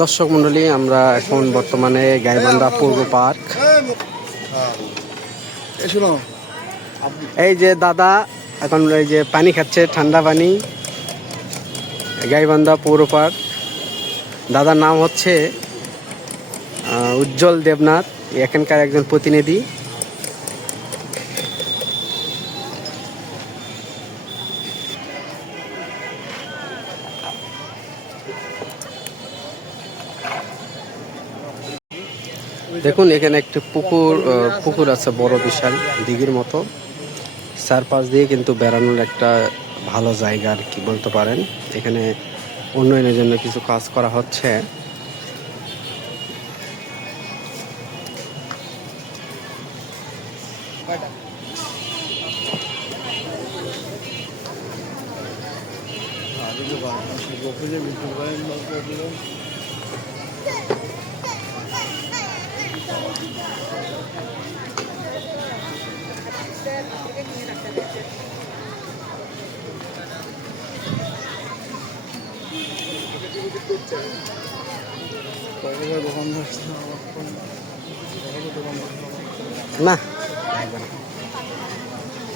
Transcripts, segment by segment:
দর্শক মন্ডলী, আমরা এখন বর্তমানে গাইবান্ধা পূর্ব পার্ক। এই যে দাদা এখন এই যে পানি খাচ্ছে, ঠান্ডা পানি, গাইবান্ধা পৌর পার্ক। দাদার নাম হচ্ছে উজ্জ্বল দেবনাথ, এখানকার একজন প্রতিনিধি। দেখুন এখানে একটি পুকুর আছে, বড় বিশাল দিঘির মতো। চারপাশ দিয়ে কিন্তু বেড়ানোর একটা ভালো জায়গা আর কি বলতে পারেন। এখানে উন্নয়নের জন্য কিছু কাজ করা হচ্ছে। না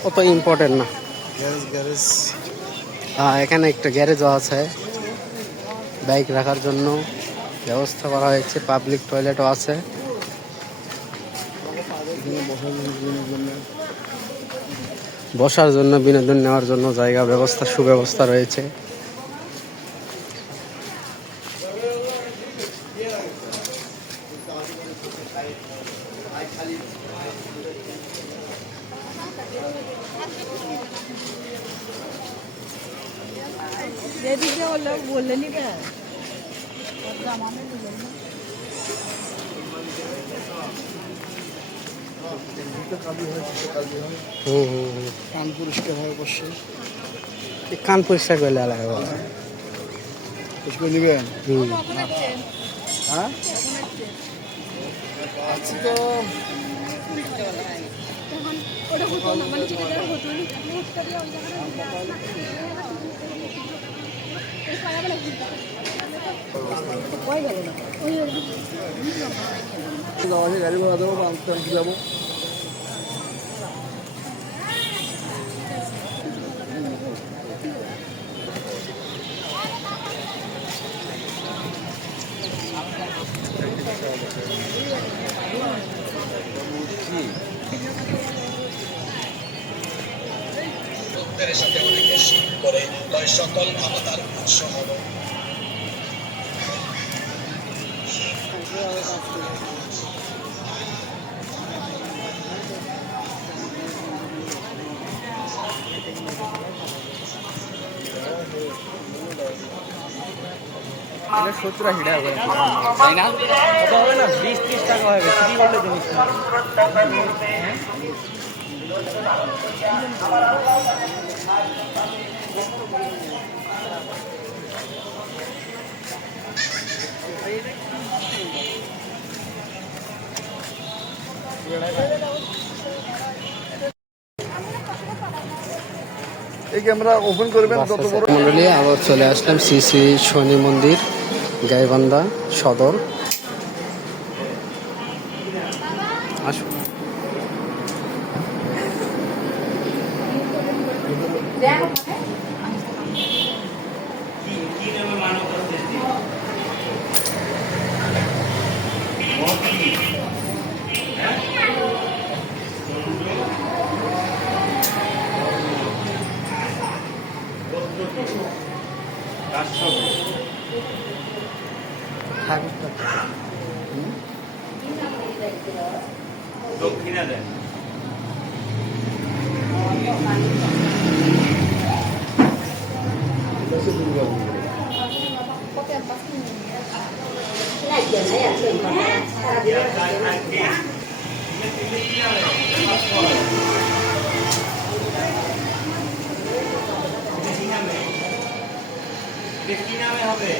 অত ইম্পর্টেন্ট না। এখানে একটা গ্যারেজও আছে, বাইক রাখার জন্য ব্যবস্থা করা হয়েছে। পাবলিক টয়লেটও আছে। বসার জন্য, বিনোদন নেওয়ার জন্য জায়গা ব্যবস্থা, সুব্যবস্থা রয়েছে। বললে নিবে কান পরিষ্কার হয় অবশ্যই। কান পরিষ্কার করলে আলাদা পরিষ্কার নিবেন। হ্যাঁ আজকে তো গাড়ি ভাড়া দেবো, কি যাবো। সাথে অনেকে শিখ করে সকল ক্ষমতার উৎস হল। এটা 70-80 টাকা করে, তাই না? কত হবে না, 20-30 টাকা হবে। ফ্রি করলে জিনিস না। এই ক্যামেরা ওপেন করবেন তত বড়। মন্ডলী, আবার চলে আসলাম শ্রী শ্রী শনি মন্দির, গাইবান্ধা সদর। আসুন। দক্ষিণা দেন। কি নামে হবে?